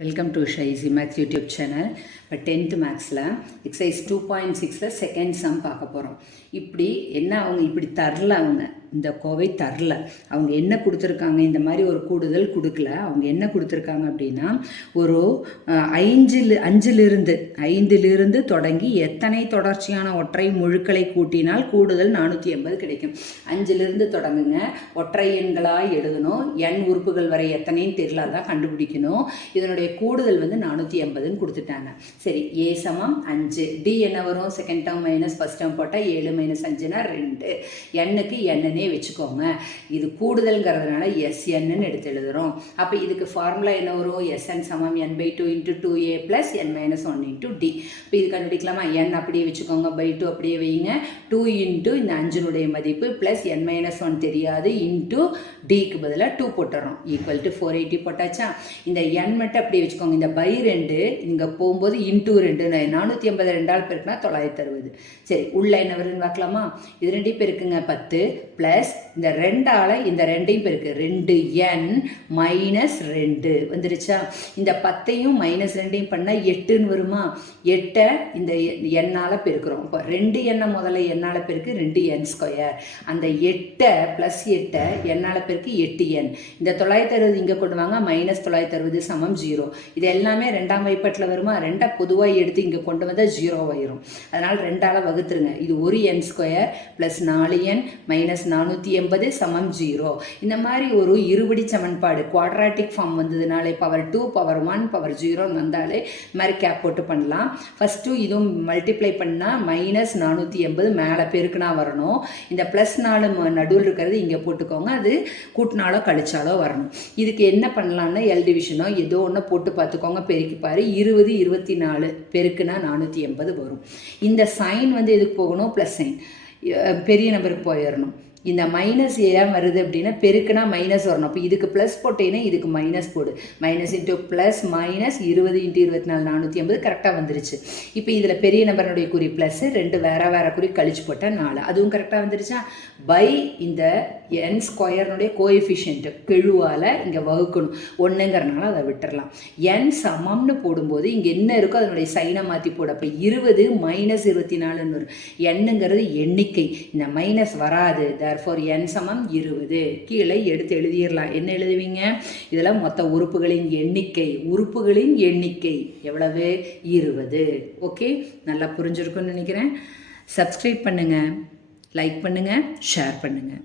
Welcome to ஷைசி maths YouTube channel இப்போ tenth மேக்ஸில் எக்ஸசைஸ் டூ பாயிண்ட் சிக்ஸில் செகண்ட் சம் பார்க்க போகிறோம் இப்படி என்ன அவங்க இப்படி தரல அவங்க? இந்த கோவை தரல. அவங்க என்ன கொடுத்துருக்காங்க? இந்த மாதிரி ஒரு கூடுதல் கொடுக்கல. அவங்க என்ன கொடுத்துருக்காங்க அப்படின்னா ஒரு ஐஞ்சில் அஞ்சிலிருந்து ஐந்திலிருந்து தொடங்கி எத்தனை தொடர்ச்சியான ஒற்றை முழுக்களை கூட்டினால் கூடுதல் நானூற்றி எண்பது கிடைக்கும். அஞ்சிலிருந்து தொடங்குங்க. ஒற்றை எண்களாக எழுதணும். எண் உறுப்புகள் வரை எத்தனைன்னு தெரியல தான் கண்டுபிடிக்கணும். இதனுடைய கூடுதல் வந்து நானூற்றி எண்பதுன்னு கொடுத்துட்டாங்க. சரி ஏ சமம் அஞ்சு. டி என்ன வரும்? Second term minus first term போட்டால் ஏழு மைனஸ் அஞ்சுனா ரெண்டு. எண்ணுக்கு எண்ணனே வச்சுக்கோங்க. இது கூடுதல்ங்கிறதுனால எஸ்என்னு எடுத்து எழுதுறோம். அப்போ இதுக்கு ஃபார்முலா என்ன வரும்? எஸ்என் சமம் n by two into two a plus n minus one into d இப்போ இது கண்டுபிடிக்கலாமா? என் அப்படியே வச்சுக்கோங்க. பை டூ அப்படியே வைங்க. டூ இன்ட்டு இந்த அஞ்சினுடைய மதிப்பு ப்ளஸ் என் மைனஸ் ஒன் தெரியாது. இன்ட்டு டிக்கு பதிலாக டூ போட்டுறோம். ஈக்குவல் டு ஃபோர் எயிட்டி போட்டாச்சா? இந்த என் மட்டும் அப்படியே வச்சுக்கோங்க. இந்த பை ரெண்டு இங்கே போகும்போது இன்ட்டு ரெண்டு. நானூற்றி ஐம்பது ரெண்டால் பெருக்குனா தொள்ளாயிரத்தி அறுபது. சரி உள்ள என்ன வருதுன்னு பார்க்கலாமா? இது ரெண்டு பேருக்குங்க. பத்து ப்ளஸ் ப்ளஸ் இந்த ரெண்டால் இந்த ரெண்டையும் பெருக்கு ரெண்டு என் மைனஸ் ரெண்டு. வந்துருச்சா? இந்த பத்தையும் மைனஸ் ரெண்டையும் பண்ணால் எட்டுன்னு வருமா? எட்டை இந்த எண்ணால் பெருக்கிறோம். இப்போ ரெண்டு எண்ணை முதல்ல எண்ணால் பெருக்கு ரெண்டு என் ஸ்கொயர் அந்த எட்டை ப்ளஸ் எட்டை எண்ணால் பெருக்கு எட்டு என் இந்த தொள்ளாயிரத்தி அறுபது இங்கே கொண்டு வாங்க. மைனஸ் தொள்ளாயிரத்தி அறுபது சமம் ஜீரோ இது எல்லாமே ரெண்டாம் வைப்பட்டில் வருமா? ரெண்டை பொதுவாக எடுத்து இங்கே கொண்டு வந்தால் ஜீரோ ஆயிரும். அதனால் ரெண்டால் வகுத்துருங்க. இது ஒரு என் ஸ்கொயர் ப்ளஸ் நாலு என் மைனஸ் நானூற்றி எண்பது சமம் ஜீரோ. இந்த மாதிரி ஒரு இருபடி சமன்பாடு quadratic form வந்ததுனாலே power two power one power ஜீரோன்னு வந்தாலே இது மாதிரி கேப் போட்டு பண்ணலாம். ஃபஸ்ட்டு இதுவும் மல்டிப்ளை பண்ணால் மைனஸ் நானூற்றி எண்பது மேலே பெருக்குனா வரணும். இந்த ப்ளஸ் நாலு ம- நடுவில் இருக்கிறது இங்கே போட்டுக்கோங்க. அது கூட்டினாலோ கழிச்சாலோ வரணும். இதுக்கு என்ன பண்ணலான்னா எல் டிவிஷனோ ஏதோ ஒன்று போட்டு பார்த்துக்கோங்க பெருக்கி இருபது இருபத்தி நாலு பெருக்குனா நானூற்றி எண்பது வரும். இந்த சைன் வந்து எதுக்கு போகணும்? ப்ளஸ் சைன் பெரிய நம்பருக்கு போயிடணும் இந்த மைனஸ் ஏன் வருது அப்படின்னா பெருக்குனா மைனஸ் வரணும். அப்போ இதுக்கு ப்ளஸ் போட்டேன்னா இதுக்கு மைனஸ் போடு. மைனஸ் இன்ட்டு ப்ளஸ் மைனஸ் இருபது இன்ட்டு இருபத்தி நாலு நானூற்றி ஐம்பது கரெக்டாக வந்துருச்சு. இப்போ இதில் பெரிய நம்பரனுடைய குறி ப்ளஸ் ரெண்டு வேற வேற குறி கழிச்சு போட்டால் நாலு. அதுவும் கரெக்டாக வந்துருச்சா? பை இந்த என் ஸ்கொயர்னுடைய கோஎஃபிஷியன்ட் கெழுவால் இங்கே வகுக்கணும். ஒன்றுங்கிறனால அதை விட்டுறலாம். என் சமம்னு போடும்போது இங்கே என்ன இருக்கோ அதனுடைய சைனை மாற்றி போடு. அப்போ இருபது மைனஸ் இருபத்தி நாலுன்னு வரும் எண்ணுங்கிறது எண்ணிக்கை. இந்த மைனஸ் வராது. தர் ஃபார் என் சமம் இருபது. கீழே எடுத்து எழுதிடலாம். என்ன எழுதுவீங்க? இதில் மொத்த உறுப்புகளின் எண்ணிக்கை. உறுப்புகளின் எண்ணிக்கை எவ்வளவு? இருபது. ஓகே நல்லா புரிஞ்சிருக்குன்னு நினைக்கிறேன். சப்ஸ்கிரைப் பண்ணுங்கள் லைக் பண்ணுங்கள் ஷேர் பண்ணுங்கள்